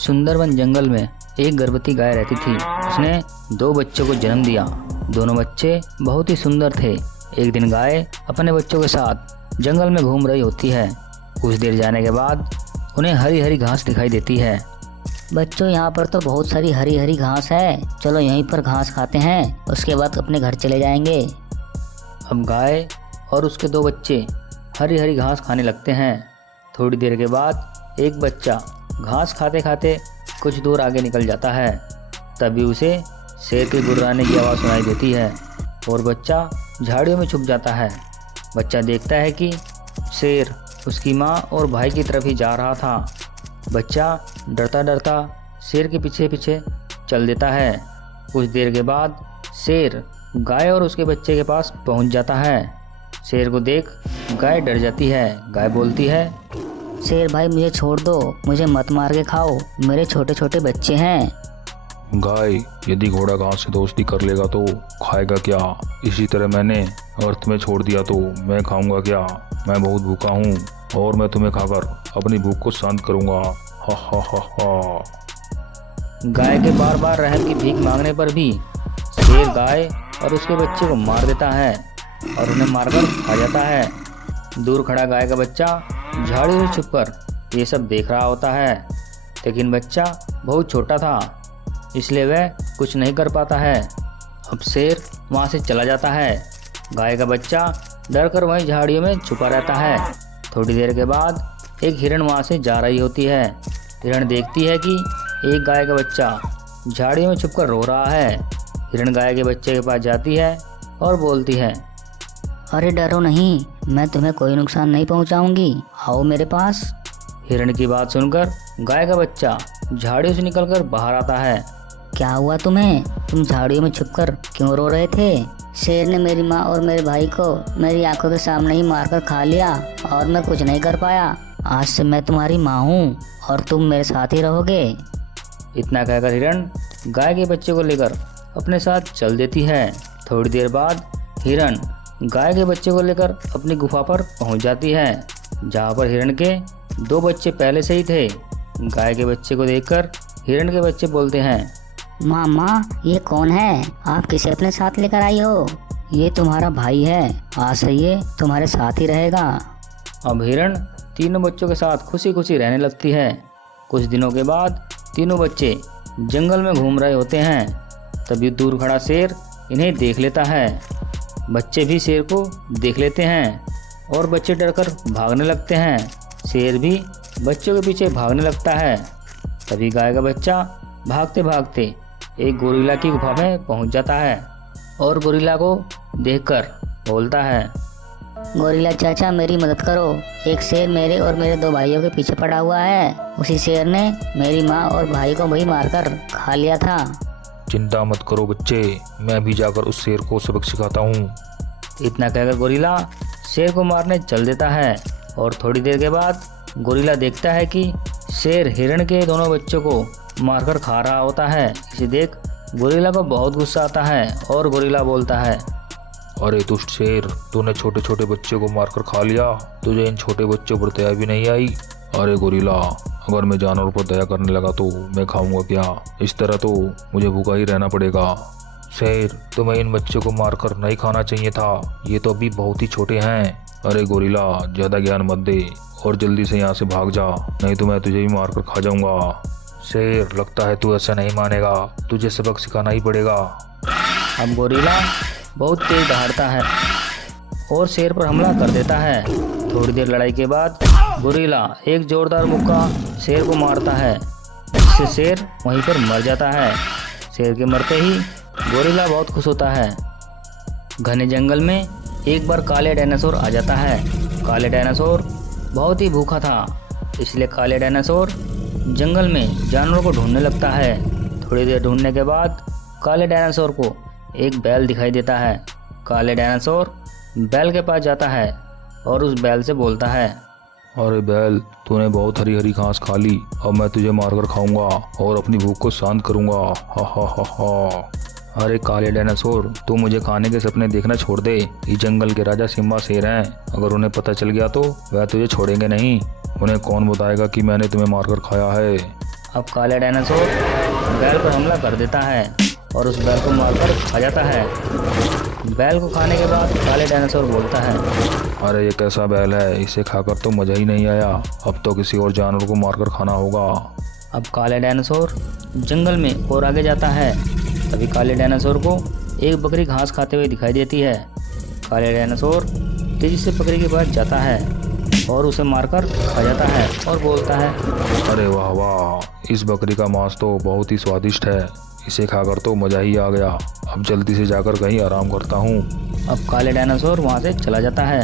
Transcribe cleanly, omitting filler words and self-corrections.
सुंदरबन जंगल में एक गर्भवती गाय रहती थी। उसने 2 बच्चों को जन्म दिया। दोनों बच्चे बहुत ही सुंदर थे। एक दिन गाय अपने बच्चों के साथ जंगल में घूम रही होती है। कुछ देर जाने के बाद उन्हें हरी हरी घास दिखाई देती है। बच्चों, यहाँ पर तो बहुत सारी हरी हरी घास है। चलो यहीं पर घास खाते हैं, उसके बाद अपने घर चले जाएंगे। अब गाय और उसके 2 बच्चे हरी हरी घास खाने लगते हैं। थोड़ी देर के बाद एक बच्चा घास खाते खाते कुछ दूर आगे निकल जाता है। तभी उसे शेर के गुर्राने की आवाज़ सुनाई देती है और बच्चा झाड़ियों में छुप जाता है। बच्चा देखता है कि शेर उसकी माँ और भाई की तरफ ही जा रहा था। बच्चा डरता डरता शेर के पीछे पीछे चल देता है। कुछ देर के बाद शेर गाय और उसके बच्चे के पास पहुंच जाता है। शेर को देख गाय डर जाती है। गाय बोलती है, शेर भाई, मुझे छोड़ दो, मुझे मत मार के खाओ, मेरे छोटे छोटे बच्चे हैं। गाय, यदि घोड़ा घास से दोस्ती कर लेगा तो खाएगा क्या? इसी तरह मैंने अगर तुम्हें छोड़ दिया तो मैं खाऊंगा क्या? मैं बहुत भूखा हूँ और मैं तुम्हें खाकर अपनी भूख को शांत करूंगा। हा हा हा हा। गाय के बार बार रहम की भीख मांगने पर भी शेर गाय और उसके बच्चे को मार देता है और उन्हें मारकर खा जाता है। दूर खड़ा गाय का बच्चा झाड़ी में छुपकर ये सब देख रहा होता है, लेकिन बच्चा बहुत छोटा था, इसलिए वह कुछ नहीं कर पाता है। अब शेर वहाँ से चला जाता है। गाय का बच्चा डर कर वहीं झाड़ियों में छुपा रहता है। थोड़ी देर के बाद एक हिरण वहाँ से जा रही होती है। हिरण देखती है कि एक गाय का बच्चा झाड़ियों में छुपकर रो रहा है। हिरण गाय के बच्चे के पास जाती है और बोलती है, अरे डरो नहीं, मैं तुम्हें कोई नुकसान नहीं पहुंचाऊंगी, आओ मेरे पास। हिरण की बात सुनकर गाय का बच्चा झाड़ियों से निकलकर बाहर आता है। क्या हुआ तुम्हें? तुम झाड़ियों में छुपकर क्यों रो रहे थे? शेर ने मेरी माँ और मेरे भाई को मेरी आंखों के सामने ही मारकर खा लिया और मैं कुछ नहीं कर पाया। आज से मैं तुम्हारी माँ हूँ और तुम मेरे साथ ही रहोगे। इतना कहकर हिरण गाय के बच्चे को लेकर अपने साथ चल देती है। थोड़ी देर बाद हिरण गाय के बच्चे को लेकर अपनी गुफा पर पहुंच जाती है, जहां पर हिरण के 2 बच्चे पहले से ही थे। गाय के बच्चे को देखकर हिरण के बच्चे बोलते हैं, माँ, ये कौन है? आप किसे अपने साथ लेकर आई हो? ये तुम्हारा भाई है, आज से ये तुम्हारे साथ ही रहेगा। अब हिरण तीनों बच्चों के साथ खुशी खुशी रहने लगती है। कुछ दिनों के बाद तीनों बच्चे जंगल में घूम रहे होते हैं। तभी दूर खड़ा शेर इन्हें देख लेता है। बच्चे भी शेर को देख लेते हैं और बच्चे डरकर भागने लगते हैं। शेर भी बच्चों के पीछे भागने लगता है। तभी गाय का बच्चा भागते भागते एक गोरिल्ला की गुफा में पहुंच जाता है और गोरिल्ला को देखकर बोलता है, गोरिल्ला चाचा, मेरी मदद करो, एक शेर मेरे और मेरे 2 भाइयों के पीछे पड़ा हुआ है। उसी शेर ने मेरी माँ और भाई को भी मारकर खा लिया था। चिंता मत करो बच्चे, मैं भी जाकर उस शेर को सबक सिखाता हूँ। इतना कहकर गोरिल्ला शेर को मारने चल देता है और थोड़ी देर के बाद गोरिल्ला देखता है कि शेर हिरण के दोनों बच्चों को मारकर खा रहा होता है। इसे देख गोरिल्ला को बहुत गुस्सा आता है और गोरिल्ला बोलता है, अरे दुष्ट शेर, तूने छोटे छोटे बच्चों को मारकर खा लिया, तुझे इन छोटे बच्चों पर दया भी नहीं आई? अरे गोरिल्ला, अगर मैं जानवर पर दया करने लगा तो मैं खाऊंगा क्या? इस तरह तो मुझे भूखा ही रहना पड़ेगा। शेर, तुम्हें इन बच्चों को मारकर नहीं खाना चाहिए था, ये तो अभी बहुत ही छोटे हैं। अरे गोरिल्ला, ज़्यादा ज्ञान मत दे और जल्दी से यहाँ से भाग जा, नहीं तो मैं तुझे भी मारकर खा जाऊंगा। शेर, लगता है तू ऐसा नहीं मानेगा, तुझे सबक सिखाना ही पड़ेगा। अब गोरिल्ला बहुत तेज दहाड़ता है और शेर पर हमला कर देता है। थोड़ी देर लड़ाई के बाद गोरिल्ला एक जोरदार मुक्का शेर को मारता है, जिससे शेर वहीं पर मर जाता है। शेर के मरते ही गोरिल्ला बहुत खुश होता है। घने जंगल में एक बार काले डायनासोर आ जाता है। काले डायनासोर बहुत ही भूखा था, इसलिए काले डायनासोर जंगल में जानवरों को ढूंढने लगता है। थोड़ी देर ढूंढने के बाद काले डायनासोर को एक बैल दिखाई देता है। काले डायनासोर बैल के पास जाता है और उस बैल से बोलता है, अरे बैल, तूने बहुत हरी हरी घास खा ली, अब मैं तुझे मारकर खाऊंगा और अपनी भूख को शांत करूंगा। हा हा हा हा। अरे काले डायनासोर, तू मुझे खाने के सपने देखना छोड़ दे। ये जंगल के राजा सिम्बा शेर हैं, अगर उन्हें पता चल गया तो वह तुझे छोड़ेंगे नहीं। उन्हें कौन बताएगा कि मैंने तुम्हें मारकर खाया है? अब काले डायनासोर बैल पर हमला कर देता है और उस बैल को मारकर खा जाता है। बैल को खाने के बाद काले डायनासोर बोलता है, अरे ये कैसा बैल है, इसे खाकर तो मज़ा ही नहीं आया। अब तो किसी और जानवर को मारकर खाना होगा। अब काले डायनासोर जंगल में और आगे जाता है। तभी काले डायनासोर को एक बकरी घास खाते हुए दिखाई देती है। काले डायनासोर तेजी से बकरी के पास जाता है और उसे मारकर खा जाता है और बोलता है, अरे वाह वाह, इस बकरी का मांस तो बहुत ही स्वादिष्ट है। इसे खाकर तो मज़ा ही आ गया। अब जल्दी से जाकर कहीं आराम करता हूँ। अब काले डायनासोर वहाँ से चला जाता है।